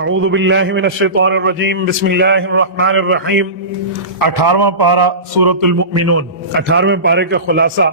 اعوذ باللہ من الشیطان الرجیم بسم اللہ الرحمن الرحیم 18واں پارہ سورۃ المؤمنون 18ویں پارے کا خلاصہ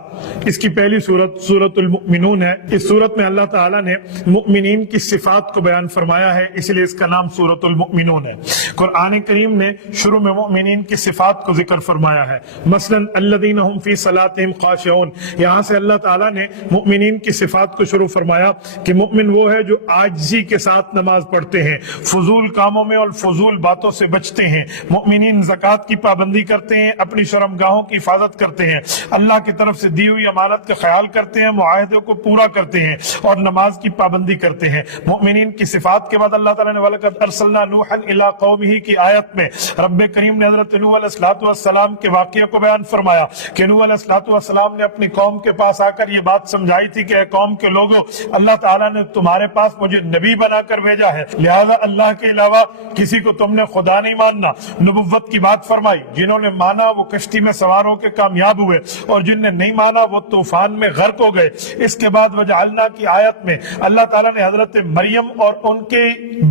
اس کی پہلی سورۃ المؤمنون ہے۔ اس سورت میں اللہ تعالیٰ نے مؤمنین کی صفات کو بیان فرمایا ہے، اس لیے اس کا نام سورۃ المؤمنون ہے۔ قرآن کریم نے شروع میں مؤمنین کی صفات کو ذکر فرمایا ہے، مثلا الذین هم فی صلاتہم خاشعون، یہاں سے اللہ تعالیٰ نے مؤمنین کی صفات کو شروع فرمایا کہ مؤمن وہ ہے جو عاجزی کے ساتھ نماز پڑھتے ہیں، فضول کاموں میں اور فضول باتوں سے بچتے ہیں، مؤمنین زکوٰۃ کی پابندی کرتے ہیں، اپنی شرمگاہوں کی حفاظت کرتے ہیں، اللہ کی طرف سے دی ہوئی امانت کا خیال کرتے ہیں، معاہدوں کو پورا کرتے ہیں اور نماز کی پابندی کرتے ہیں۔ مؤمنین کی صفات کے بعد اللہ تعالیٰ نے وَلَقَدْ أَرْسَلْنَا نُوحًا إِلَىٰ قَوْمِهِ کی آیت میں رب کریم نے حضرت نوح علیہ السلام کے واقعے کو بیان فرمایا کہ نوح علیہ السلام نے اپنی قوم کے پاس آ کر یہ بات سمجھائی تھی کہ اے قوم کے لوگوں، اللہ تعالیٰ نے تمہارے پاس مجھے نبی بنا کر بھیجا ہے، لہذا اللہ کے علاوہ کسی کو تم نے خدا نہیں ماننا۔ نبوت کی بات فرمائی، جنہوں نے مانا وہ کشتی میں سوار ہو کے کامیاب ہوئے اور جن نے نہیں مانا وہ طوفان میں غرق ہو گئے۔ اس کے بعد وجعلنا کی آیت میں اللہ تعالیٰ نے حضرت مریم اور ان کے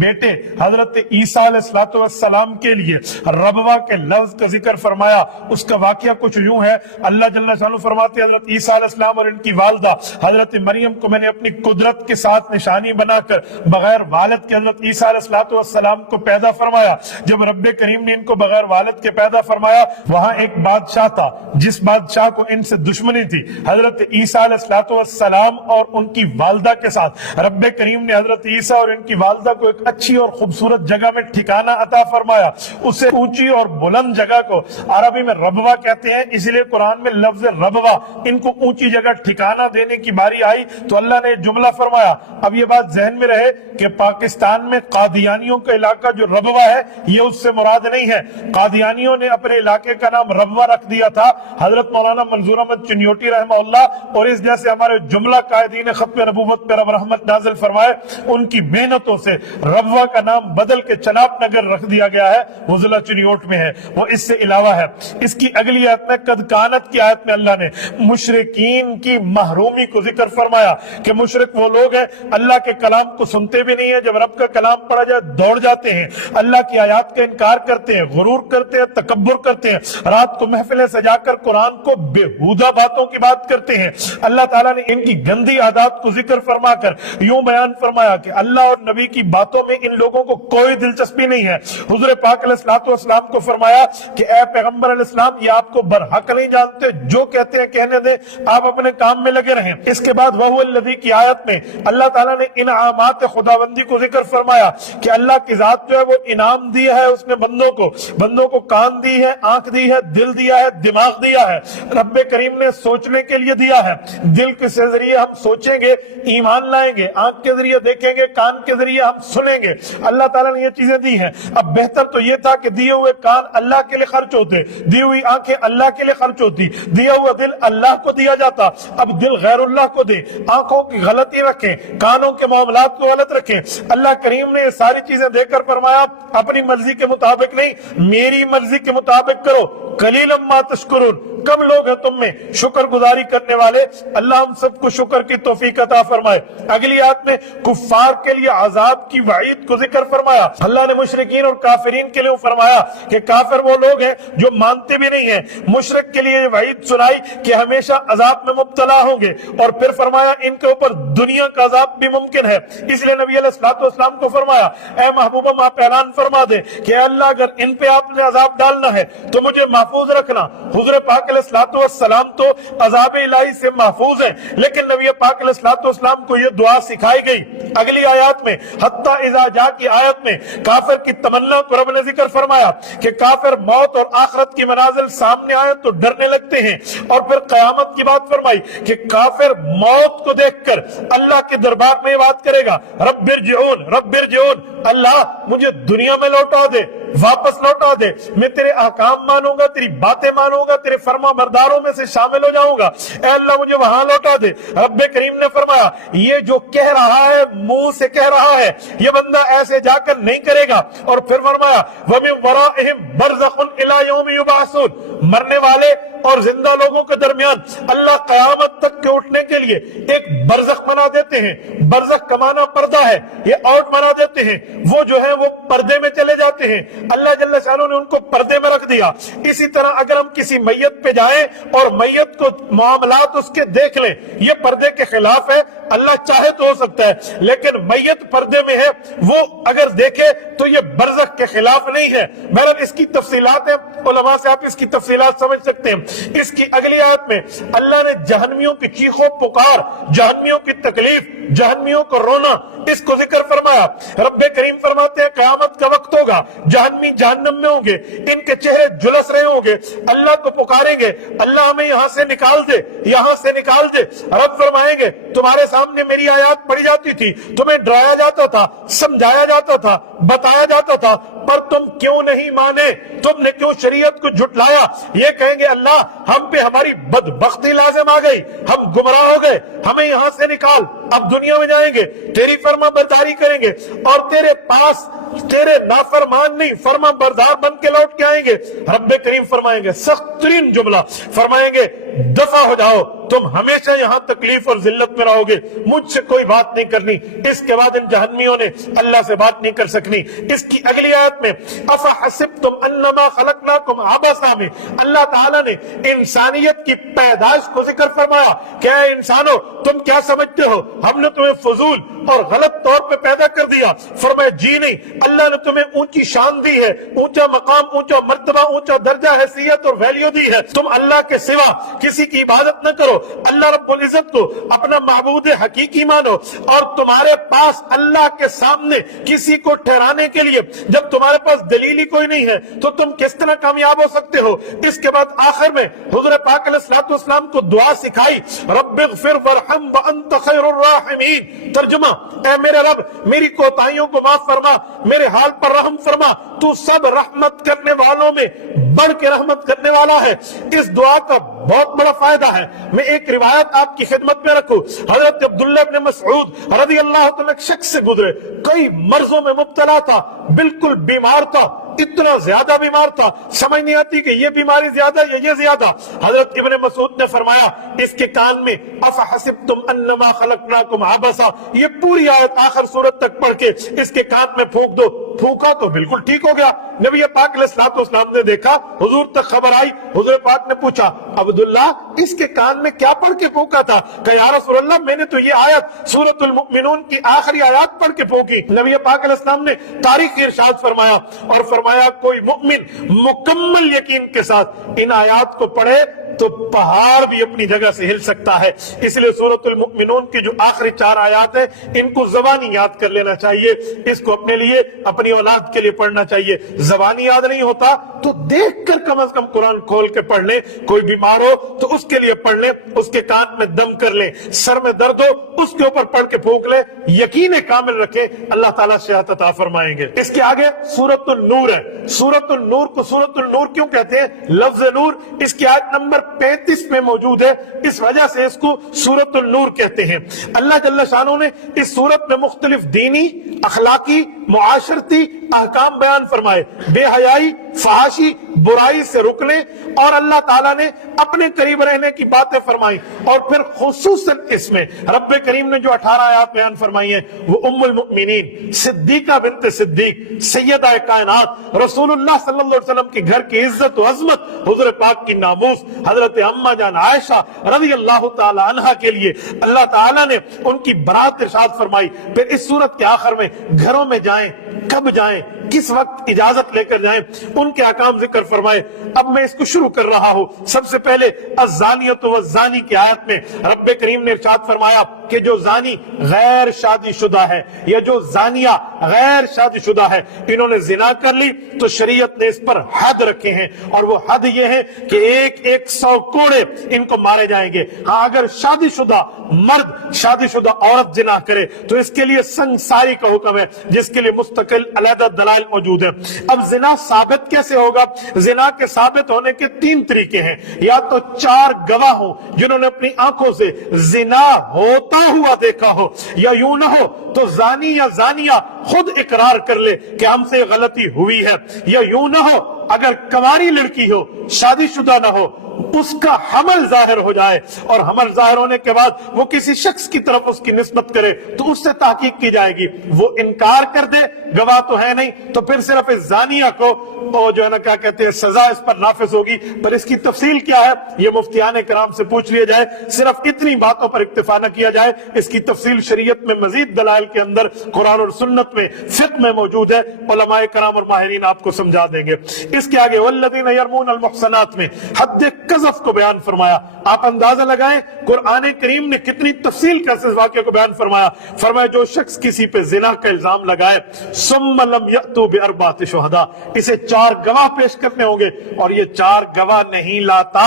بیٹے حضرت عیسیٰ علیہ السلام کے لیے ربوہ کے لفظ کا ذکر فرمایا۔ اس کا واقعہ کچھ یوں ہے، اللہ جل شانہ فرماتے ہیں حضرت عیسیٰ علیہ السلام اور ان کی والدہ حضرت مریم کو میں نے اپنی قدرت کے ساتھ نشانی بنا کر بغیر والد کے حضرت عیسیٰ علیہ السلام کو پیدا فرمایا۔ جب رب کریم نے ان کو بغیر والد کے پیدا فرمایا، وہاں ایک بادشاہ تھا جس بادشاہ کو ان سے دشمنی تھی۔ حضرت عیسیٰ علیہ السلام اور ان کی والدہ کے ساتھ رب کریم نے حضرت عیسیٰ اور ان کی والدہ کو ایک اچھی اور خوبصورت جگہ میں ٹھکانہ عطا فرمایا۔ اسے اونچی اور بلند جگہ کو عربی میں ربوہ کہتے ہیں، اس لیے قرآن میں لفظ ربوہ، ان کو اونچی جگہ ٹھکانہ دینے کی باری آئی تو اللہ نے جملہ فرمایا۔ اب یہ بات ذہن میں رہے کہ پاکستان میں قادیانیوں کا علاقہ جو ربوہ ہے یہ اس سے مراد نہیں ہے۔ قادیانیوں نے اپنے علاقے کا نام ربوہ رکھ دیا تھا۔ حضرت مولانا منظور احمد چنیوٹی رحمہ اللہ اور اس جیسے ہمارے جملہ قائدین ختم نبوت پر رحمت نازل فرمائے، ان کی محنتوں سے ربوہ کا نام بدل کے چناب نگر رکھ دیا گیا ہے، وہ ضلع چنیوٹ میں ہے، وہ اس سے علاوہ ہے۔ اس کی اگلی آیت میں قد کانت کی آیت میں اللہ نے مشرکین کی محرومی کو ذکر فرمایا کہ مشرک وہ لوگ ہیں اللہ کے کلام کو سنتے بھی نہیں ہیں، جب رب کا کلام پڑھا جائے دوڑ جاتے ہیں، اللہ کی آیات کا انکار کرتے ہیں، غرور کرتے ہیں، تکبر کرتے ہیں، رات کو محفلیں سجا کر قرآن کو بےہودہ باتوں کی بات کرتے ہیں۔ اللہ تعالیٰ نے ان کی گندی عادات کو ذکر فرما کر یوں بیان فرمایا کہ اللہ اور نبی کی باتوں میں ان لوگوں کو کوئی دلچسپی نہیں ہے۔ حضور پاک علیہ السلام کو فرمایا کہ اے پیغمبر علیہ السلام، یہ آپ کو برحق نہیں جانتے، جو کہتے ہیں کہنے دیں، آپ اپنے کام میں لگے رہیں۔ اس کے بعد وَهُوَ الَّذِي کی آیت میں اللہ تعالیٰ نے انعامات خداوندی کو ذکر فرمایا کہ اللہ کی ذات جو ہے وہ انعام دیا ہے اس نے بندوں کو کان دی ہے، آنکھ دی ہے، دل دیا ہے، دماغ دیا ہے۔ رب کریم نے سوچنے کے لیے دیا ہے، دل کے ذریعے ہم سوچیں گے، ایمان لائیں گے، آنکھ کے ذریعے دیکھیں گے، کان کے ذریعے ہم سنیں گے۔ اللہ تعالیٰ نے یہ چیزیں دی ہیں۔ اب بہتر تو یہ تھا کہ دیے ہوئے کان اللہ کے لیے خرچ ہوتے، دی ہوئی آنکھیں اللہ کے لیے خرچ ہوتی، دیا ہوا دل اللہ کو دیا جاتا۔ اب دل غیر اللہ کو دے، آنکھوں کی غلطی رکھیں، کانوں کے معاملات کو غلط رکھیں۔ اللہ کریم نے یہ ساری چیزیں دے کر فرمایا اپنی مرضی کے مطابق نہیں، میری مرضی کے مطابق کرو۔ قلیلا ما تشکرون، کم لوگ ہیں تم میں شکر گزاری کرنے والے۔ اللہ ہم سب کو شکر کی توفیق عطا فرمائے۔ اگلی آیت میں کفار کے لیے عذاب کی وعید کو ذکر فرمایا۔ اللہ نے مشرکین اور کافرین کے لیے فرمایا کہ کافر وہ لوگ ہیں جو مانتے بھی نہیں ہیں۔ مشرک کے لیے وعید سنائی کہ ہمیشہ عذاب میں مبتلا ہوں گے، اور پھر فرمایا ان کے اوپر دنیا کا عذاب بھی ممکن ہے۔ اس لیے نبی علیہ السلام کو فرمایا اے محبوبہ آپ اعلان فرما دے کہ اللہ اگر ان پہ آپ نے عذاب ڈالنا ہے تو مجھے محفوظ رکھنا۔ حضور پاک علیہ السلام تو عذاب الہی سے محفوظ ہیں، لیکن نبی پاک علیہ السلام کو یہ دعا سکھائی گئی۔ اگلی آیات میں حتی اذا جاء کی آیت میں کافر کی تمنا کو رب نے ذکر فرمایا کہ کافر موت اور آخرت کی منازل سامنے آئے تو ڈرنے لگتے ہیں، اور پھر قیامت کی بات فرمائی کہ کافر موت کو دیکھ کر اللہ کے دربار میں یہ بات کرے گا رب ارجعون، اللہ مجھے دنیا میں لوٹا دے، واپس لوٹا دے، میں تیرے احکام مانوں گا، تیری باتیں مانوں گا، تیرے فرما برداروں میں سے شامل ہو جاؤں گا، اے اللہ مجھے وہاں لوٹا دے۔ رب کریم نے فرمایا یہ جو کہہ رہا ہے منہ سے کہہ رہا ہے، یہ بندہ ایسے جا کر نہیں کرے گا۔ اور پھر فرمایا وَمِن وَرَائِهِمْ بَرْزَخٌ إِلَىٰ يَوْمِ يُبْعَثُونَ، مرنے والے اور زندہ لوگوں کے درمیان اللہ قیامت تک کے اٹھنے کے لیے ایک برزخ بنا دیتے ہیں. برزخ کا معنی پردہ ہے, یہ آؤٹ بنا دیتے ہیں, وہ جو ہے وہ پردے میں چلے جاتے ہیں. اللہ جل شانہ نے ان کو پردے میں رکھ دیا. اسی طرح اگر ہم کسی میت پہ جائیں اور میت کو معاملات اس کے دیکھ لیں, یہ پردے کے خلاف ہے. اللہ چاہے تو ہو سکتا ہے, لیکن میت پردے میں ہے, وہ اگر دیکھے تو یہ برزخ کے خلاف نہیں ہے. بہرحال اس کی تفصیلات ہیں, علماء سے آپ اس کی تفصیلات سمجھ سکتے ہیں. اس کی اگلی آیت میں اللہ نے جہنمیوں کی چیخ و پکار, جہنمیوں کی تکلیف, جہنمیوں کو رونا, اس کو ذکر فرمایا. رب کریم فرماتے ہیں قیامت کا وقت ہوگا, جہنمی جہنم میں ہوں گے, ان کے چہرے جلس رہے ہوں گے, اللہ کو پکاریں گے, اللہ ہمیں یہاں سے نکال دے, یہاں سے نکال دے. رب فرمائیں گے تمہارے سامنے میری آیات پڑھی جاتی تھی, تمہیں ڈرایا جاتا تھا, سمجھایا جاتا تھا, بتایا جاتا تھا, پر تم کیوں نہیں مانے, تم نے کیوں شریعت کو جھٹلایا. یہ کہیں گے اللہ ہم پہ ہماری بدبختی لازم آ گئی, ہم گمراہ ہو گئے, ہمیں یہاں سے نکال, اب دنیا میں جائیں گے, تیری فرما برداری کریں گے اور تیرے پاس تیرے نافرمان نہیں فرما بردار بن کے لوٹ کے آئیں گے. رب کریم فرمائیں گے سخت ترین جملہ, فرمائیں گے دفع ہو جاؤ, تم ہمیشہ یہاں تکلیف اور ذلت میں رہو گے, مجھ سے کوئی بات نہیں کرنی. اس کے بعد ان جہنمیوں نے اللہ سے بات نہیں کر سکنی. اس کی اگلی آیت میں افحسبتم انما خلقناکم عبثا میں اللہ تعالیٰ نے انسانیت کی پیدائش کو ذکر فرمایا کہ اے انسانو تم کیا سمجھتے ہو ہم نے تمہیں فضول اور غلط طور پہ پیدا کر دیا. فرمایا جی نہیں, اللہ نے تمہیں اونچی شان دی ہے, اونچا مقام, اونچا مرتبہ, اونچا درجہ, حیثیت اور ویلیو دی ہے. تم اللہ کے سوا کسی کی عبادت نہ کرو, اللہ رب العزت کو اپنا معبود حقیقی مانو, اور تمہارے پاس اللہ کے سامنے کسی کو ٹھہرانے کے لیے جب تمہارے پاس دلیل ہی کوئی نہیں ہے تو تم کس طرح کامیاب ہو سکتے ہو. اس کے بعد آخر میں حضور پاک علیہ الصلوۃ والسلام کو دعا سکھائی, رب اغفر وارحم وانت خیر الراحمین. ترجمہ, اے میرے رب میری کوتاہیوں کو معاف فرما, میرے حال پر رحم فرما, تو سب رحمت کرنے والوں میں بڑھ کے رحمت کرنے والا ہے. اس دعا کا بہت بڑا فائدہ ہے. میں ایک روایت آپ کی خدمت میں رکھوں, حضرت عبداللہ ابن مسعود رضی اللہ تعالیٰ ایک شخص سے گزرے, کئی مرضوں میں مبتلا تھا, بالکل بیمار تھا, اتنا زیادہ بیمار تھا سمجھ نہیں آتی کہ یہ بیماری زیادہ یا یہ زیادہ. حضرت ابن مسعود نے فرمایا اس کے کان میں افحسبتم انما خلقناکم عبثا, یہ پوری آیت آخر سورت تک پڑھ کے اس کے کان میں پھونک دو. پھونکا تو بالکل ٹھیک ہو گیا. نبی پاک علیہ الصلوۃ والسلام نے دیکھا, حضور تک خبر آئی, حضور پاک نے پوچھا عبداللہ اس کے کان میں کیا پڑھ کے پھونکا تھا؟ کہ یا رسول اللہ میں نے تو یہ آیت سورۃ المؤمنون کی آخری آیات پڑھ کے پھونکی. نبی پاک علیہ السلام نے تاریخ ارشاد فرمایا اور فرمایا کوئی مؤمن مکمل یقین کے ساتھ ان آیات کو پڑھے تو پہاڑ بھی اپنی جگہ سے ہل سکتا ہے. اس لیے سورۃ المؤمنون کی جو آخری 4 آیات ہیں ان کو زبانی یاد کر لینا چاہیے, اس کو اپنے لیے اپنی اولاد کے لیے پڑھنا چاہیے. زبانی یاد نہیں ہوتا تو دیکھ کر کم از کم قرآن کھول کے پڑھ لیں, کوئی بیمار ہو تو اس کے لیے پڑھ لیں, اس کے کان میں دم کر لیں, سر میں درد ہو اس کے اوپر پڑھ کے پھونک لیں, یقین کامل رکھیں, اللہ تعالیٰ صحت عطا فرمائیں گے. اس کے آگے سورۃ النور ہے. سورۃ النور کو سورۃ النور کیوں کہتے ہیں؟ لفظ نور اس کی آیت نمبر 35 میں موجود ہے, اس وجہ سے اس کو سورۃ النور کہتے ہیں. اللہ جل شانہ نے اس سورت میں مختلف دینی, اخلاقی, معاشرتی احکام بیان فرمائے. بے حیائی, فحاشی, برائی سے رکنے اور اللہ تعالیٰ نے اپنے قریب رہنے کی باتیں فرمائی. اور پھر خصوصاً اس میں رب کریم نے جو 18 آیات بیان فرمائی ہیں وہ ام المؤمنین صدیقہ بنت صدیق, سیدہ کائنات, رسول اللہ صلی اللہ علیہ وسلم کے گھر کی عزت و عظمت, حضور پاک کی ناموس حضرت اما جان عائشہ رضی اللہ تعالی عنہا کے لیے اللہ تعالیٰ نے ان کی برات ارشاد فرمائی. پھر اس صورت کے آخر میں گھروں میں جائیں, کب جائیں, کس وقت اجازت لے کر جائیں, ان کے احکام ذکر فرمائے. اب میں اس کو شروع کر رہا ہوں. سب سے پہلے الزانیۃ والزانی کی آیت میں رب کریم نے ارشاد فرمایا کہ جو زانی غیر شادی شدہ ہے یا جو زانیہ غیر شادی شدہ ہے, انہوں نے زنا کر لی تو شریعت نے اس پر حد رکھے ہیں, اور وہ حد یہ ہے کہ 100 کوڑے ان کو مارے جائیں گے. ہاں اگر شادی شدہ مرد شادی شدہ عورت زنا کرے تو اس کے لیے سنگساری کا حکم ہے, جس کے لیے مستقل علیحدہ دلائل موجود ہیں. اب زنا ثابت साबित कैसे होगा? जिना के साबित होने के 3 तरीके हैं। या तो 4 गवाह हो जिन्होंने अपनी आंखों से जिना होता हुआ देखा हो, या यूं ना हो तो जानी या जानिया खुद इकरार कर ले कि हमसे गलती हुई है, या यूं ना हो अगर कंवारी लड़की हो, शादीशुदा ना हो, उसका हमल जाहिर हो जाए और हमल जाहिर होने के बाद वो किसी शख्स की तरफ उसकी निस्बत करे तो उससे तहकीक की जाएगी। वो इनकार कर दे, गवाह तो है नहीं, तो फिर सिर्फ इस जानिया को जो है ना क्या कहते हैं सजा इस पर नाफिज होगी। पर इसकी तफसील क्या है ये मुफ्तियान कराम से पूछ लिया जाए, सिर्फ इतनी बातों पर इक्तिफा न किया जाए। इसकी तफसील शरीयत में मजीद दलाइल के अंदर कुरान और सुन्नत में फिक्र में मौजूद है, उलमाए कराम और माहिरीन आपको समझा देंगे। इसके आगे वल्लज़ीना यरमून अल मुहसनात में हद कज़फ को बयान फरमाया। आप अंदाजा लगाएं कुरान करीम ने कितनी तफसील का इस वाक़े को बयान फरमाया। फरमाया जो शख्स किसी पे जिना का इल्जाम लगाए, सुम्मा लम यअतू बिअरबाति शुहदा, इसे 4 गवाह पेश करने होंगे, और ये 4 गवाह नहीं लाता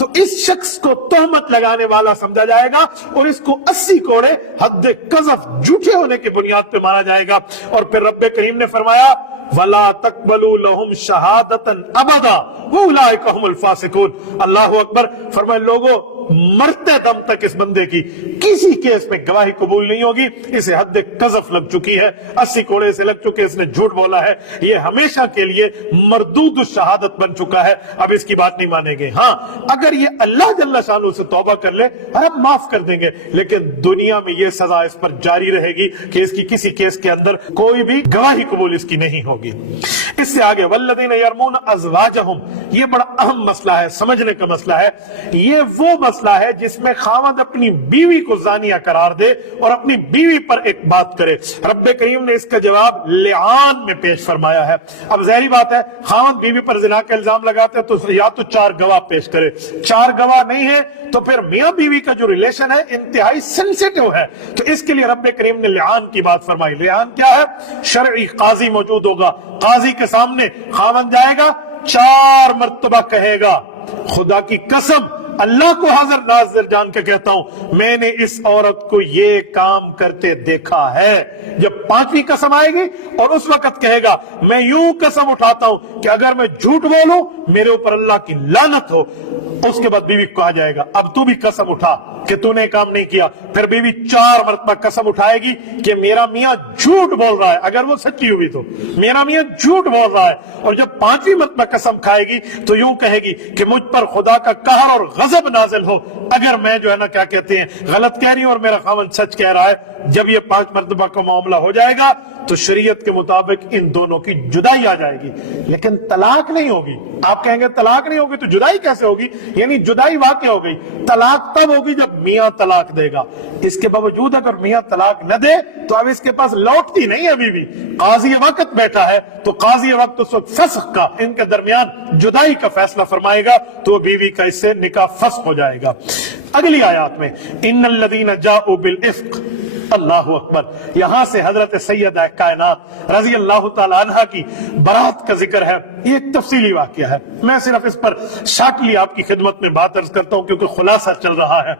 तो इस शख्स को तोहमत लगाने वाला समझा जाएगा और इसको 80 कोड़े हद कज़फ झूठे होने की बुनियाद पे मारा जाएगा। और फिर रब्बे करीम ने फरमाया वला तक़बलू लहुम शहादतन अबदा व उलाइका हुमुल फासिकून। अल्लाह अकबर। फरमाए लोगों मरते दम तक इस बंदे की किसी केस में गवाही कबूल नहीं होगी, इसे हद कज़फ लग चुकी है, 80 कोड़े से लग चुके, इसने झूठ बोला है, ये हमेशा के लिए मरदूद शहादत बन चुका है, अब इसकी बात नहीं मानेंगे। हाँ अगर ये अल्लाह जल्ला शानू से तौबा कर ले अब माफ कर देंगे, लेकिन दुनिया में ये सजा इस पर जारी रहेगी कि इसकी किसी केस के अंदर कोई भी गवाही कबूल इसकी नहीं होगी। इससे आगे वल्लज़ीना यरमून अज़वाजहुम, ये बड़ा अहम मसला है, समझने का मसला है। ये वो मसला है जिसमें खावंद अपनी बीवी को जानिया करार दे और अपनी बीवी पर एक बात करे। रब्बे करीम ने इसका जवाब लिआन में पेश फरमाया है। अब ज़ाहिर बात है खावंद बीवी पर जिना का इल्जाम लगाते हैं तो या तो 4 गवाह पेश करे, 4 गवाह नहीं है तो फिर मियां बीवी का जो रिलेशन है इंतहाई सेंसिटिव है, तो इसके लिए रब्बे करीम ने लिआन की बात फरमाई। लिआन क्या है? शरई काजी मौजूद होगा, काजी के सामने खावंद जाएगा, 4 मर्तबा कहेगा खुदा की कसम अल्लाह को हाजिर नाज़िर जान के कहता हूं मैंने इस औरत को ये काम करते देखा है। जब 5वीं कसम आएगी और उस वक्त कहेगा मैं यूं कसम उठाता हूं कि अगर मैं झूठ बोलूं मेरे ऊपर अल्लाह की लानत हो, उसके बाद बीवी को कहा जाएगा अब तू भी कसम उठा कि तूने काम नहीं किया। फिर बीवी 4 मरतबा कसम उठाएगी कि मेरा मियां झूठ बोल रहा है, अगर वो सच्ची हुई तो मेरा मियां झूठ बोल रहा है। और जब 5वीं मरतबा कसम खाएगी तो यूं कहेगी कि मुझ पर खुदा का कहर और गजब नाजिल हो अगर मैं जो है ना क्या कहते हैं गलत कह रही हूं और मेरा खावंद सच कह रहा है। जब ये 5 मरतबा का मामला हो जाएगा तो शरीयत के मुताबिक इन दोनों की जुदाई आ जाएगी, लेकिन तलाक नहीं होगी। आप कहेंगे तलाक नहीं होगी तो जुदाई कैसे होगी? यानी जुदाई वाक़ हो गई, तलाक तब होगी जब मियां तलाक देगा। इसके बावजूद अगर मियां तलाक न दे तो अब इसके पास लौटती नहीं है बीवी, काजी वक्त बैठा है तो काजी वक्त उस वक्त फस्ख का इनके दरमियान जुदाई का फैसला फरमाएगा तो बीवी का इससे निकाह फस्ख हो जाएगा। अगली आयत में इन्नल्लज़ीना जाऊ बिल इफ्क, अल्लाह अकबर, यहां से हजरत सैयदा कायनात रजी अल्लाह तआला अन्हा की बरात का जिक्र है। ये एक तफसीली वाकया है, मैं सिर्फ इस पर शार्टली आपकी खिदमत में बात अर्ज करता हूं क्योंकि खुलासा चल रहा है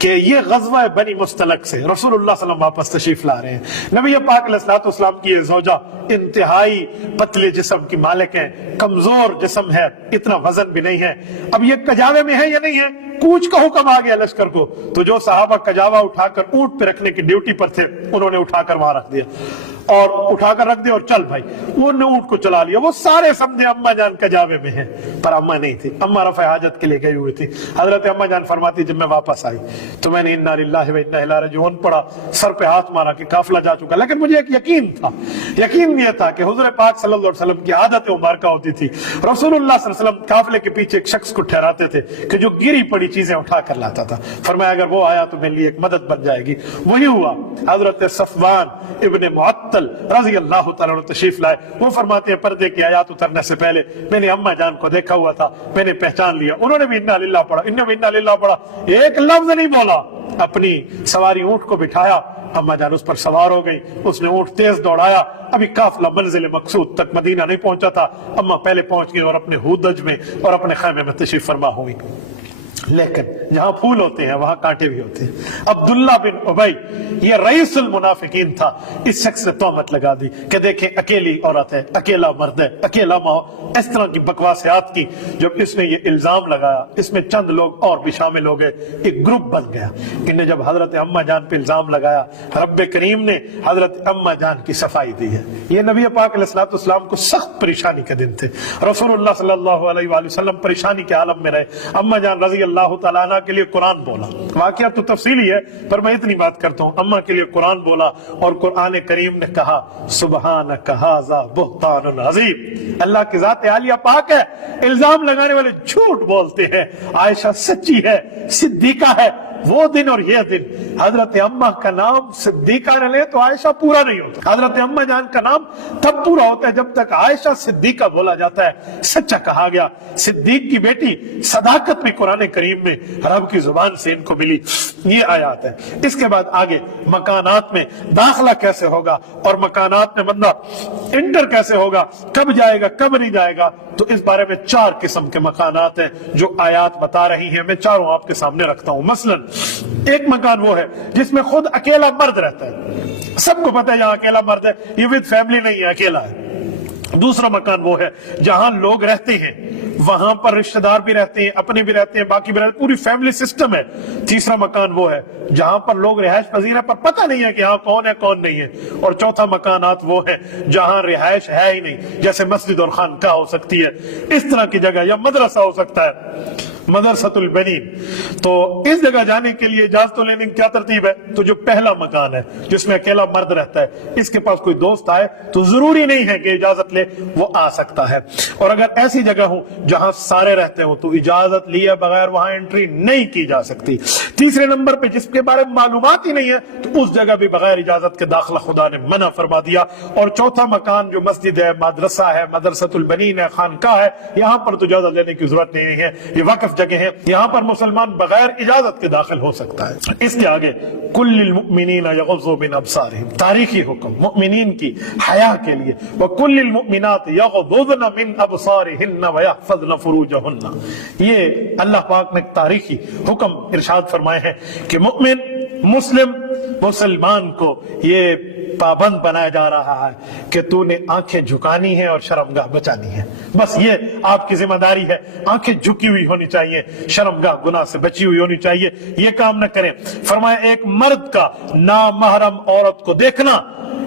कि ये गज़वा बनी मुस्तलक से रसूलुल्लाह सल्लल्लाहु अलैहि वसल्लम वापस तशरीफ ला रहे हैं। नबी पाक अलैहिस्सलातु वस्सलाम की ये ज़ौजा इंतहाई पतले जिस्म की मालिक है, कमजोर जिस्म है, इतना वजन भी नहीं है। अब ये कजावे में है या नहीं है? कूच का हुक्म आ गया लश्कर को, तो जो सहाबा कजावा उठाकर ऊंट पे रखने की ड्यूटी पर थे उन्होंने उठाकर वहां रख दिया और उठाकर रख दिया और चल भाई वो ने ऊंट को चला लिया। वो सारे समझे अम्मा जान कजावे में है, पर अम्मा नहीं थी, अम्मा रफ़े हाजत के लिए गई हुई थी। हजरत अम्मा जान फरमाती जब मैं वापस आई तो मैंने इन्ना लिल्लाहि व इन्ना इलैहि राजिऊन पढ़ा, सर पे हाथ मारा कि काफिला जा चुका, लेकिन मुझे एक यकीन था, यकीन ये था कि हुजूर पाक सल्लल्लाहु अलैहि वसल्लम की आदत मुबारका होती थी, रसूलुल्लाह सल्लल्लाहु अलैहि वसल्लम काफिले के पीछे एक शख्स को ठहराते थे कि जो गिरी पड़ी चीजें उठा कर लाता था। फरमाया अगर वो आया तो मेरे लिए एक मदद बन जाएगी। वही हुआ, हजरत सफवान इब्ने मुअत्तल रज़ी अल्लाह तआला तशरीफ लाए। वो फरमाते हैं पर्दे की आयत उतरने से पहले मैंने अम्मा जान को देखा हुआ था, मैंने पहचान लिया। उन्होंने भी इन्ना लिल्लाह पढ़ा, इन्होंने भी इन्ना लिल्लाह पढ़ा, एक लफ्ज नहीं बोला, अपनी सवारी ऊंट को बिठाया, अम्मा जान उस पर सवार हो गई, उसने ऊंट तेज दौड़ाया। अभी काफिला मंजिल मकसूद तक मदीना नहीं पहुंचा था, अम्मा पहले पहुंच गई और अपने हुदज में और अपने खैमे में तशरीफ फरमा हुई। लेकिन जहां फूल होते हैं वहां कांटे भी होते हैं। अब्दुल्ला बिन उबई ये रईसुल मुनाफिकीन था, इस शख्स ने तोहमत लगा दी कि देखें अकेली औरत है, अकेला मर्द है, अकेला माँ, इस तरह की बकवासियात की। जब इसने ये इल्जाम लगाया, इसमें चंद लोग और भी शामिल हो गए, एक ग्रुप बन गया। इन्हें जब हजरत अम्मा जान पे इल्जाम लगाया, रब्बे करीम ने हजरत अम्मा जान की सफाई दी है। ये नबी पाक अलैहिस्सलाम को सख्त परेशानी के दिन थे। रसूलुल्लाह सल्लल्लाहु अलैहि वसल्लम परेशानी के आलम में रहे। अम्मा जान रजी अल्लाह तआला अन्हा के लिए कुरान बोला। वाकया तो तफसीली है पर मैं इतनी बात करता हूँ। अम्मा के लिए कुरान बोला और कुरान करीम ने कहा सुबहानक हाज़ा बुहतानुन अज़ीम, अल्लाह की जात आलिया पाक है, इल्जाम लगाने वाले झूठ बोलते हैं। आयशा सच्ची है, सिद्दीका है। वो दिन और ये दिन हजरत अम्मा का नाम सिद्दीका न ले तो आयशा पूरा नहीं होता। हजरत अम्मा जान का नाम तब पूरा होता है जब तक आयशा सिद्दीका बोला जाता है। सच्चा कहा गया, सिद्दीक की बेटी, सदाकत भी कुरान करीम में रब की जुबान से इनको मिली। ये आयत है। इसके बाद आगे मकानात में दाखिला कैसे होगा और मकानात में बंदा इंटर कैसे होगा, कब जाएगा कब नहीं जाएगा, तो इस बारे में 4 किस्म के मकानात हैं जो आयत बता रही हैं। मैं चारों आपके सामने रखता हूं। मसलन एक मकान वो है जिसमें खुद अकेला मर्द रहता है, सबको पता है यहाँ अकेला मर्द है, ये विद फैमिली नहीं है, अकेला है। दूसरा मकान वो है जहां लोग रहते हैं, वहां पर रिश्तेदार भी रहते हैं, अपने भी रहते हैं, बाकी भी रहते हैं, पूरी फैमिली सिस्टम है। तीसरा मकान वो है जहां पर लोग रिहायश पजीर है पर पता नहीं है कि यहाँ कौन है कौन नहीं है। और चौथा मकानात वो है जहां रिहायश है ही नहीं, जैसे मस्जिद और खानकाह हो सकती है, इस तरह की जगह, या मदरसा हो सकता है, मदरसतुल बनीन। तो इस जगह जाने के लिए इजाजत लेने की क्या तरतीब है? तो जो पहला मकान है जिसमें अकेला मर्द रहता है, इसके पास कोई दोस्त आए तो जरूरी नहीं है कि इजाजत ले, वो आ सकता है। और अगर ऐसी जगह हो जहां सारे रहते हो तो इजाजत लिए बगैर वहां एंट्री नहीं की जा सकती। तीसरे नंबर पे जिसके बारे में मालूमात ही नहीं है तो उस जगह भी बगैर इजाजत के दाखिला खुदा ने मना फरमा दिया। और चौथा मकान जो मस्जिद है, मदरसा है, मदरसतुल बनीन है, खानकाह है, यहाँ पर तो इजाजत लेने की जरूरत नहीं है, ये वक्फ जगह है, यहाँ पर मुसलमान बगैर इजाजत के दाखिल हो सकता है। इसके आगे कुल्लिल मुमिनीना यग़ुज़्ज़ू मिन अब्सारिहिम, तारीखी हुक्म मुमिनीन की हया के लिए, व कुल्लिल मुमिनात यग़ुज़्ज़ुना मिन अब्सारिहिन्ना व यहफ़ज़्ना फ़ुरूजहुन्ना। ये अल्लाह पाक ने तारीखी हुक्म इरशाद फरमाए हैं कि मुमिन मुसलमान को ये पाबंद बनाया जा रहा है कि तूने आंखें झुकानी है और शर्मगाह बचानी है। बस ये आपकी जिम्मेदारी है। आंखें झुकी हुई होनी चाहिए, शर्मगाह गुनाह से बची हुई होनी चाहिए, ये काम न करें। फरमाया एक मर्द का नामहरम औरत को देखना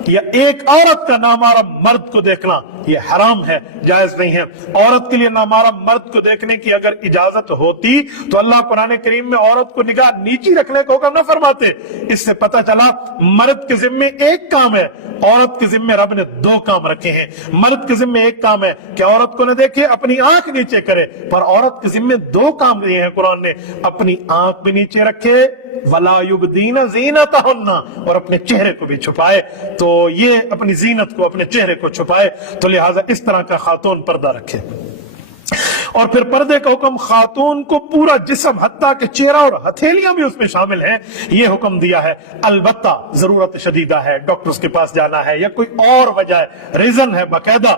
या एक औरत का नामहरम मर्द को देखना ये हराम है, जायज नहीं है। औरत के लिए नामहरम मर्द को देखने की अगर इजाजत होती तो अल्लाह कुरान करीम में औरत को निगाह नीची रखने को हुक्म न फरमाते। इससे पता चला मर्द के जिम्मे एक काम है, औरत के जिम्मे रब ने 2 काम रखे हैं। मर्द के जिम्मे एक काम है कि औरत को न देखे, अपनी आंख नीचे करे, पर औरत के जिम्मे 2 काम दिए हैं कुरान ने, अपनी आंख भी नीचे रखे, वला युबदीना ज़ीनतहुन्ना, और अपने चेहरे को भी छुपाए। तो ये अपनी जीनत को, अपने चेहरे को छुपाए, तो लिहाजा इस तरह का खातून पर्दा रखे। और फिर पर्दे का हुक्म खातून को पूरा जिस्म हत्ता के चेहरा और हथेलियां भी उसमें शामिल हैं, ये हुक्म दिया है। अलबत्ता जरूरत शदीदा है, डॉक्टर्स के पास जाना है या कोई और वजह है, रीजन है बाकायदा,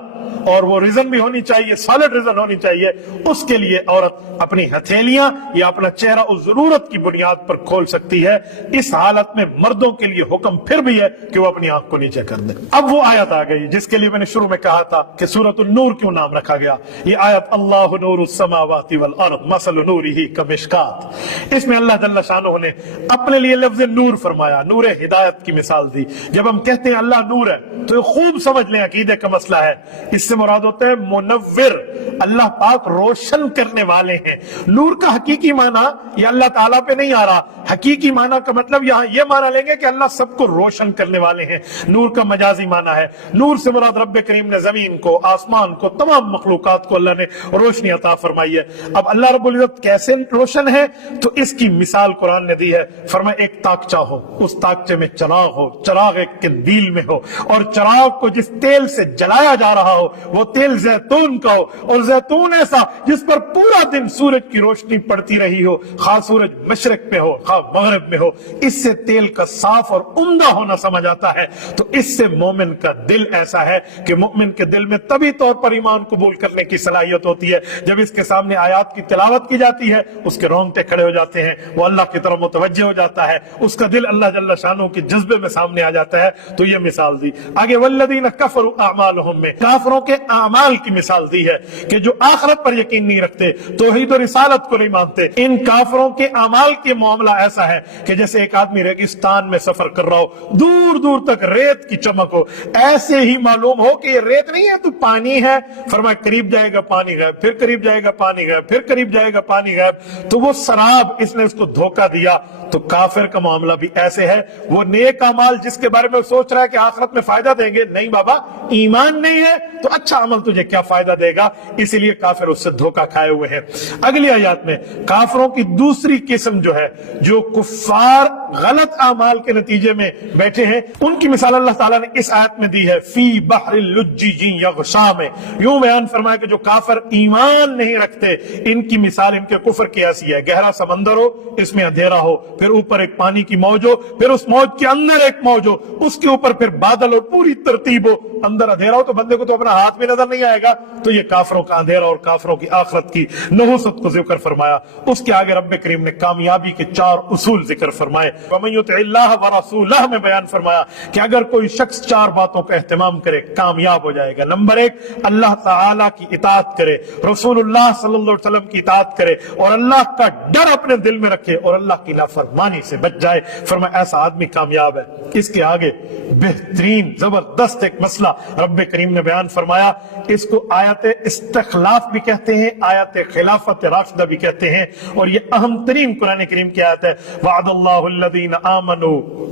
और वो रीजन भी होनी चाहिए, सॉलिड रीजन होनी चाहिए, उसके लिए औरत अपनी हथेलियां या अपना चेहरा उस जरूरत की बुनियाद पर खोल सकती है। इस हालत में मर्दों के लिए हुक्म फिर भी है कि वो अपनी आंख को नीचे कर दे। अब वो आयत आ गई जिसके लिए मैंने शुरू में कहा था कि सूरतुन नूर क्यों नाम रखा गया। ये आयत अल्लाहु नूरुस समावाति वल अर्द मसलु नूरिही कमिशकात, इसमें अल्लाह जल्ल शानुहु ने अपने लिए लफ्ज नूर फरमाया, नूर हिदायत की मिसाल दी। जब हम कहते हैं अल्लाह नूर है तो ये खूब समझ लें अकीदे का मसला है। इससे मुराद होता है मुनव्विर, अल्लाह पाक रोशन करने वाले हैं। नूर का हकीकी माना ये अल्लाह ताला पे नहीं आ रहा, हकीकी माना का मतलब यहाँ ये माना लेंगे कि अल्लाह सबको रोशन करने वाले हैं। नूर का मजाजी माना है, नूर से मुराद रब्बे करीम ने जमीन को, आसमान को, तमाम मखलूकात को अल्लाह ने रोशनी अता फरमाई है। अब अल्लाह रब्बुल इज्जत कैसे रोशन है तो इसकी मिसाल कुरान ने दी है। फरमाया एक ताकचा हो, उस ताकचे में चराग हो, चराग एक कंदील में हो, और चराग को जिस तेल से जलाया जा रहा हो वो तेल जैतून का हो, और जैतून ऐसा जिस पर पूरा दिन सूरज की रोशनी पड़ती रही हो, खा सूरज मशरक पे हो खा मगरब में हो। इससे तेल का साफ और उम्दा होना समझ आता है। तो इससे मोमिन का दिल ऐसा है कि मोमिन के दिल में तभी तौर पर ईमान कबूल करने की सलाहियत होती है जब इसके सामने आयात की तिलावत की जाती है, उसके रोंगटे खड़े हो जाते हैं, वो अल्लाह की तरफ मुतवज्जे हो जाता है, उसका दिल अल्लाह जल्ल शानो के जज्बे में सामने आ जाता है। तो ये मिसाल दी आगे, वल्लदीन कफरू अमालहुम में काफरों के अमाल की मिसाल दी है कि जो आखिरत पर यकीन नहीं रखते, तौहीद और रिसालत को नहीं मानते। इन काफरों के अमाल के मामला ऐसा है कि जैसे एक आदमी रेगिस्तान में सफर कर रहा हो, दूर दूर तक रेत की चमक हो, ऐसे ही मालूम हो कि ये रेत नहीं है तो पानी है। फरमाया करीब जाएगा पानी गायब, फिर करीब जाएगा पानी गायब, फिर करीब जाएगा पानी गायब। तो वो शराब, इसने उसको धोखा दिया। तो काफिर का मामला भी ऐसे है, वो नेक अमाल जिसके बारे में सोच रहा है कि आखिरत में फायदा देंगे, नहीं बाबा ईमान नहीं है तो अच्छा अमल तुझे क्या फायदा देगा, इसीलिए काफिर उससे धोखा खाए हुए हैं। अगली आयत में काफिरों की दूसरी किस्म जो है, जो कुफ्फार गलत अमाल के नतीजे में बैठे हैं, उनकी मिसाल अल्लाह ताला ने इस आयत में दी है। फी बहरिल लुज्जी यग़शा में यूं बयान फरमाया कि जो काफिर ईमान नहीं रखते, इनकी मिसाल इनके कुफ्र की ऐसी है, गहरा समंदर हो, इसमें अंधेरा हो, फिर ऊपर एक पानी की मौज हो, फिर उस मौज के अंदर एक मौज हो, उसके ऊपर फिर बादल और पूरी तरतीब हो, अंदर अंधेरा हो तो बंदे को तो अपना हाथ भी नजर नहीं आएगा। तो ये काफिरों का अंधेरा और काफिरों की आखिरत की नहुसत को जिक्र फरमाया। उसके आगे रब्बे करीम ने कामयाबी के 4 उसूल जिक्र फरमाए। वमन युतिइल्लाह व रसूलह में बयान फरमाया कि अगर कोई शख्स 4 बातों का एहतमाम करे, कामयाब हो जाएगा। नंबर 1, अल्लाह ताला की इताअत करे, रसूलुल्लाह सल्लल्लाहु अलैहि वसल्लम की इताअत करे, और अल्लाह का डर अपने दिल में रखे और अल्लाह की नाफरमानी से बच जाए। फरमाया ऐसा आदमी कामयाब है। इसके आगे बेहतरीन जबरदस्त एक मसला रब्बे करीम ने बयान फरमाया, इसको आयत इस्तिखलाफ भी कहते हैं, आयत खिलाफत राशिदा भी कहते हैं, और ये अहम तरीन कुरान करीम की आयत है। वअदल्लाहु अल्लज़ीना आमनू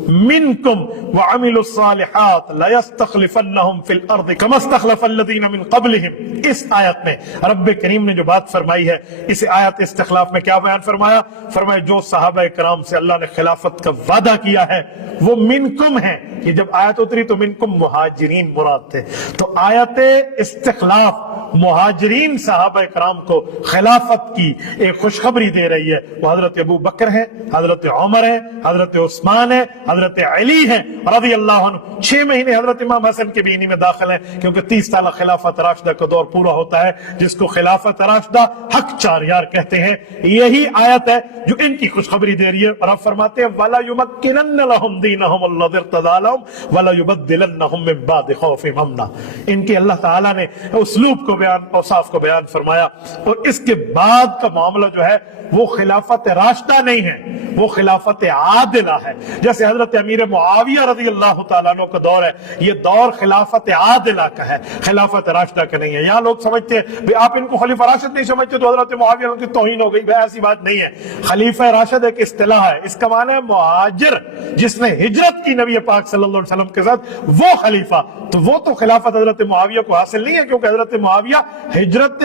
मिनकुम व अमिलुस सालिहात लयस्तखलिफन्नहुम फिल अर्दि कमा इस्तखलफल्लज़ीना मिन क़ब्लिहिम। इस आयत में रब्बे करीम ने जो बात फरमाई है, इस आयत इस्तिखलाफ में क्या बयान फरमाया? फरमाया जो सहाबा कराम से अल्लाह ने खिलाफत का वादा किया है वो मिनकुम है। कि जब आयत उतरी तो मिनकुम मुहाजिरीन मुराद थे। तो आयत इस्तिखलाफ मुहाजिरीन सहाबा कराम को खिलाफत की एक खुशखबरी दे रही है। वो हजरत अबू बकर है, हजरत उमर है, हजरत उस्मान है, हजरत अली है रज़ी अल्लाह अन्हु। 6 महीने हजरत इमाम हसन के भी इन्हीं में दाखिल है, क्योंकि 30 साल खिलाफत राशिदा का दौर पूरा होता है, जिसको खिलाफत राशिदा हक 4 यार कहते हैं। यही आयत है जो इनकी खुशखबरी दे रही है। और अब फरमाते हैं वला युमक्किनन्न लहुम दीनहुम अल्लज़ी इर्तज़ा लहुम वला युबद्दिलन्नहुम मिन बादि खौफिहिम अमना। इनके अल्लाह ताला ने उसलूब को बयान, औसाफ को बयान फरमाया। और इसके बाद का मामला जो है वो खिलाफत राशिदा नहीं है, वो खिलाफत आदिला है। जैसे हजरत अमीर मुआविया रज़ी अल्लाह तआला अन्हु का दौर है, ये दौर खिलाफत आदिला का है, खिलाफत राशिदा का नहीं है। यहाँ लोग समझते हैं भाई आप इनको खलीफा राशिद नहीं समझते तो हजरत मुआविया की तौहीन हो गई। भाई ऐसी बात नहीं है। खलीफा राशिद एक इस्तिलाह है, इसका माना है मुहाजिर, जिसने हिजरत की नबी पाक सल्लल्लाहु अलैहि वसल्लम के साथ, वो खलीफा। तो वो तो खिलाफत हजरत मुआविया को हासिल नहीं है, क्योंकि हजरत मुआविया हिजरत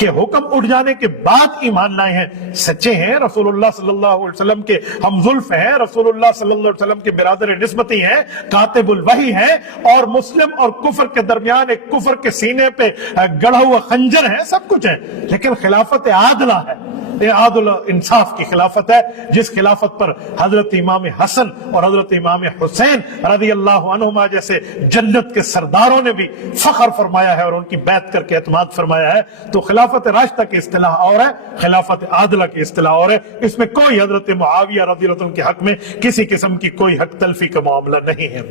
के हुक्म उठ जाने के बाद ईमान लाए हैं, सच्चे हैं, रसूलुल्लाह सल्लल्लाहु अलैहि वसल्लम के हमजुल्फ हैं, रसूलुल्लाह सल्लल्लाहु अलैहि वसल्लम के बिरादर निस्बती हैं, कातिबुल वही हैं, और मुस्लिम और कुफर के दरमियान एक कुफर के सीने पे गढ़ा हुआ खंजर है, सब कुछ है। लेकिन खिलाफत आदला है, ये आदल इंसाफ की खिलाफत है, जिस खिलाफत पर हजरत इमाम हसन और हजरत इमाम हुसैन रज़ी अल्लाह अन्हुमा जैसे जन्नत के सरदारों ने भी फख्र फरमाया है और उनकी बैत करके एतमाद फरमाया है। तो खिलाफत राशिदा की इस्तिलाह और है, खिलाफत आदिला की इस्तिलाह और है। इसमें कोई हजरत मुआविया रज़ी अल्लाह अन्हु के हक में किसी किस्म की कोई हक तलफी का मामला नहीं है।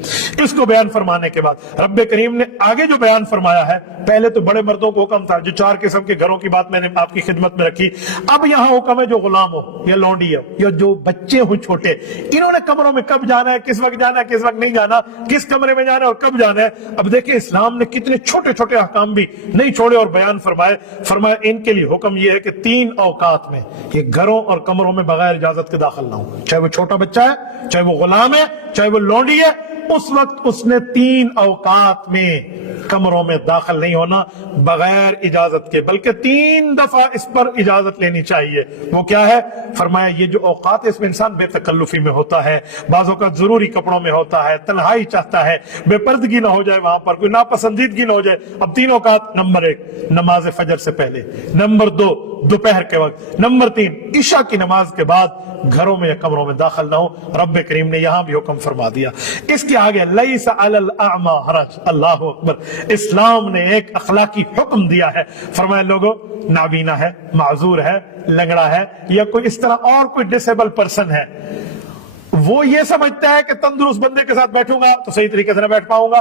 इसको बयान फरमाने के बाद रब्बे करीम ने आगे जो बयान फरमाया है, पहले तो बड़े मर्दों को हुक्म था, जो 4 किस्म के घरों की बात मैंने आपकी खिदमत में रखी। अब यहाँ हुक्म है जो गुलाम हो या लौंडी हो या जो बच्चे हो छोटे, इन्होंने कमरों में कब जाना है, किस वक्त जाना है, किस वक्त नहीं जाना, किस कमरे में जाना है और कब जाना है। अब देखिए इस्लाम ने कितने छोटे छोटे अहकाम भी नहीं छोड़े और बयान फरमाए। फरमाया इनके लिए हुक्म यह है कि 3 औकात में ये घरों और कमरों में बगैर इजाजत के दाखिल ना हो, चाहे वो छोटा बच्चा है, चाहे वो गुलाम है, चाहे वो लौंडी है, उस वक्त उसने 3 औकात में कमरों में दाखिल नहीं होना बगैर इजाजत के, बल्कि 3 दफा इस पर इजाजत लेनी चाहिए। वो क्या है? फरमाया ये जो औकात है इसमें इंसान बेतकल्लुफी में होता है, बाज़ों का जरूरी कपड़ों में होता है, तन्हाई चाहता है, बेपर्दगी ना हो जाए, वहां पर कोई नापसंदीदगी ना हो जाए। अब 3 औकात, नंबर 1 नमाज फजर से पहले, नंबर 2 दोपहर के वक्त, नंबर 3 इशा की नमाज के बाद घरों में या कमरों में दाखिल ना हो। रब्बे करीम ने यहां भी हुक्म फरमा दिया। इसके आगे लैसा अलल अअमा हरज, अल्लाह अकबर, इस्लाम ने एक अखलाकी हुक्म दिया है। फरमाया लोगों, नाबीना है, माजूर है, लंगड़ा है या कोई इस तरह और कोई डिसेबल पर्सन है, वो ये समझता है कि तंदुरुस्त बंदे के साथ बैठूंगा तो सही तरीके से ना बैठ पाऊंगा,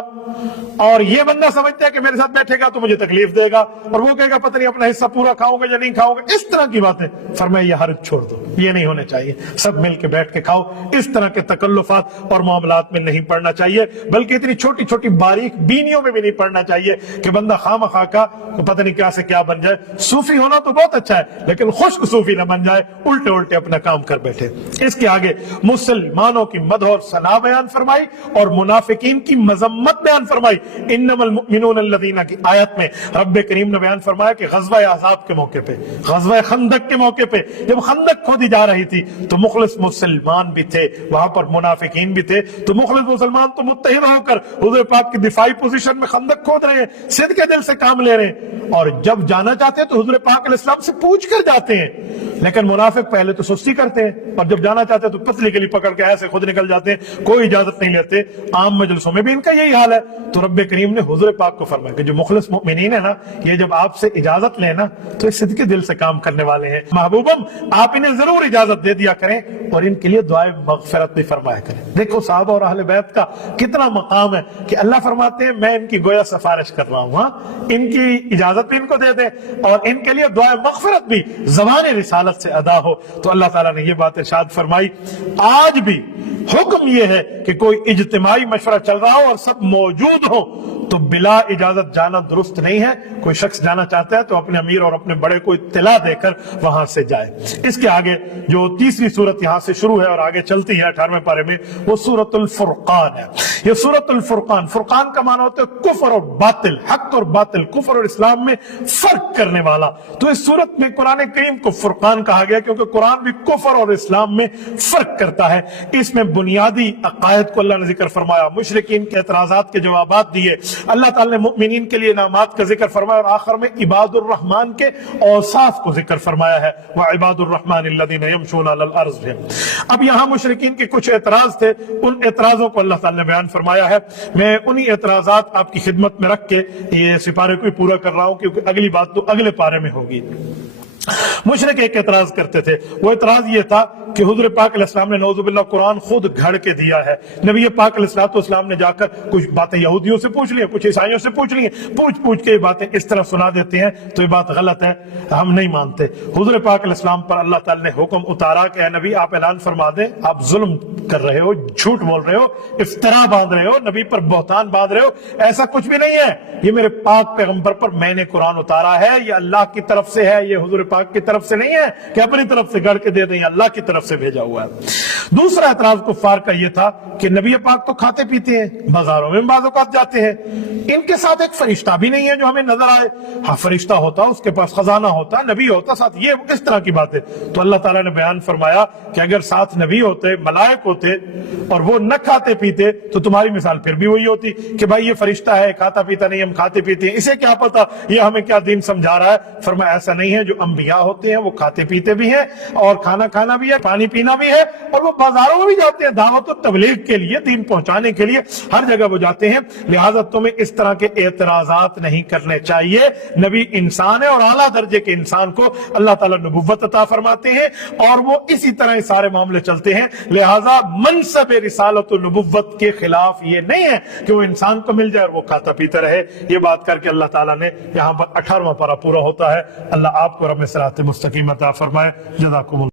और ये बंदा समझता है कि मेरे साथ बैठेगा तो मुझे तकलीफ देगा, और वो कहेगा पता नहीं अपना हिस्सा पूरा खाऊंगा या नहीं खाऊंगा। इस तरह की बातें फरमाया ये हर्ज छोड़ दो, ये नहीं होने चाहिए। सब मिल के बैठ के खाओ। इस तरह के तकल्लुफात और मामलात में नहीं पड़ना चाहिए, बल्कि इतनी छोटी छोटी बारीक बीनियों में भी नहीं पड़ना चाहिए कि बंदा खामखा का पता नहीं क्या से क्या बन जाए। सूफी होना तो बहुत अच्छा है, लेकिन खुश्क सूफी न बन जाए, उल्टे उल्टे अपना काम कर बैठे। इसके आगे मुसलमानों की मदह और सना बयान फरमाई और मुनाफिकीन की मजम्मत बयान फरमाई। इन्नमल मुमिनून अल्लज़ीना की आयत में रब्बे करीम ने बयान फरमाया कि ग़ज़वा अहज़ाब के मौके पे, ग़ज़वा खंदक के मौके पे जब खंदक खोदी जा रही थी तो मुखलिस मुसलमान भी थे, वहां पर मुनाफिकीन भी थे। तो मुखलिस मुसलमान तो मुत्तहिद होकर हुज़ूर पाक की दिफाई पोजीशन में खंदक खोद रहे हैं, सिद्ध के दिल से काम ले रहे हैं, और जब जाना चाहते हैं तो हुज़ूर पाक अलैहिस्सलाम से पूछ कर जाते हैं। लेकिन मुनाफिक पहले तो सुस्ती करते हैं और जब जाना चाहते हैं तो पतली गली पकड़ के ऐसे खुद निकल जाते हैं, कोई इजाजत नहीं लेते। आम मजलिसों में भी इनका यही हाल है। तो रब्बे करीम ने हुज़ूर पाक को फरमाया कि जो मुखलिस मुमिनीन है ना, ये जब आपसे इजाजत लेना तो इस सिद्ध के दिल से काम करने वाले हैं। महबूबम आप इन्हें जरूर इजाजत दे दिया करें और इनके लिए दुआए मगफिरत भी फरमाया करें। देखो साहब और अहले बैत का कितना मकाम है कि अल्लाह फरमाते हैं मैं इनकी गोया सिफारिश कर रहा हूं, इनकी इजाजत भी इनको दे दे और इनके लिए दुआए मगफिरत भी ज़बान रिसालत से अदा हो। तो अल्लाह ताला ने ये बात इरशाद फरमाई। आज भी हुक्म ये है कि कोई इज्तिमाई मशवरा चल रहा हो और सब मौजूद हो तो बिला इजाजत जाना दुरुस्त नहीं है। कोई शख्स जाना चाहता है तो अपने अमीर और अपने बड़े को इत्तला देकर वहां से जाए। इसके आगे जो तीसरी सूरत यहां से शुरू है और आगे चलती है 18वें पारे में, वो सूरतुल फुरकान है। ये सूरतुल फुरकान, फुरकान का माना होता है कुफ्र और बातिल, हक और बातिल, कुफ्र और इस्लाम में फर्क करने वाला। तो इस सूरत में कुरान करीम को फुरकान कहा गया क्योंकि कुरान भी कुफ्र और इस्लाम में फर्क करता है। इसमें बुनियादी अकायद को अल्लाह ने जिक्र फरमाया, मुशरिकीन के एतराजात के जवाबात दिए, अल्लाह ताला ने मुमिनीन के लिए इनामात का जिक्र फरमाया और आखिर में इबादुर रहमान के औसाफ को जिक्र फरमाया है, व इबादुर रहमान अल्लज़ीना यमशूना अलल अर्ज़ है। अब यहाँ मुशरिकीन के कुछ एतराज थे, उन एतराजों को अल्लाह ताला ने बयान फरमाया है। मैं उन्हीं एतराजात आपकी खिदमत में रख के ये सिपारे को पूरा कर रहा हूं क्योंकि अगली बात तो अगले पारे में होगी। मुशरिक एक एतराज करते थे, वो एतराज ये था कि हुज़ूर पाक अलैहिस्सलाम ने नौज़ुबिल्लाह कुरान खुद घड़ के दिया है। नबी पाक अलैहिस्सलाम ने जाकर कुछ बातें यहूदियों से पूछ ली, कुछ ईसाइयों से पूछ ली, पूछ के ये बातें इस तरह सुना देते हैं तो ये बात गलत है, हम नहीं मानते। हुज़ूर पाक अलैहिस्सलाम पर अल्लाह ताला ने हुक्म उतारा कि नबी आप ऐलान फरमा दें, आप जुल्म कर रहे हो, झूठ बोल रहे हो, इफ्तरा बांध रहे हो, नबी पर बहतान बांध रहे हो, ऐसा कुछ भी नहीं है। ये मेरे पाक पैगंबर पर मैंने कुरान उतारा है, ये अल्लाह की तरफ से है, ये हुज़ूर पाक की तरफ से नहीं है कि अपनी तरफ से गढ़ के दे दें, अल्लाह की तरफ से भेजा हुआ है। दूसरा एतराज कुफ्फार का यह था कि नबी पाक तो खाते पीते हैं, बाजारों में बाज़ औक़ात जाते हैं, इनके साथ एक फरिश्ता भी नहीं है जो हमें नजर आए। हाँ फरिश्ता होता, उसके पास खजाना होता, नबी होता साथ, ये किस तरह की बात है? तो अल्लाह ताला ने बयान फरमाया कि अगर साथ नबी होते, मलाइक होते और वो न खाते पीते तो तुम्हारी मिसाल फिर भी वही होती कि भाई ये फरिश्ता है, खाता पीता नहीं, हम खाते पीते हैं, इसे क्या पता ये हमें क्या दीन समझा रहा है। फरमाया ऐसा नहीं है, जो अंबिया होते हैं वो खाते पीते भी हैं और खाना खाना भी है, पानी पीना भी है, और वो बाजारों में भी जाते हैं दावत और तबलीग के लिए, दीन पहुंचाने के लिए, हर जगह वो जाते हैं। लिहाजा तुम्हें इस तरह के एतराजात नहीं करने चाहिए। नबी इंसान है और आला दर्जे के इंसान को अल्लाह ताला नबुव्वत अता फरमाते हैं और वो इसी तरह सारे मामले चलते हैं। लिहाजा मनसब रिसालत और नबुव्वत के खिलाफ ये नहीं है कि वो इंसान को मिल जाए और वो खाता पीता रहे। ये बात करके अल्लाह ताला ने यहाँ पर 18वां पारा पूरा होता है। अल्लाह आपको रब सिरात मुस्तकीम अता फरमाए। जज़ाकुमुल्लाह।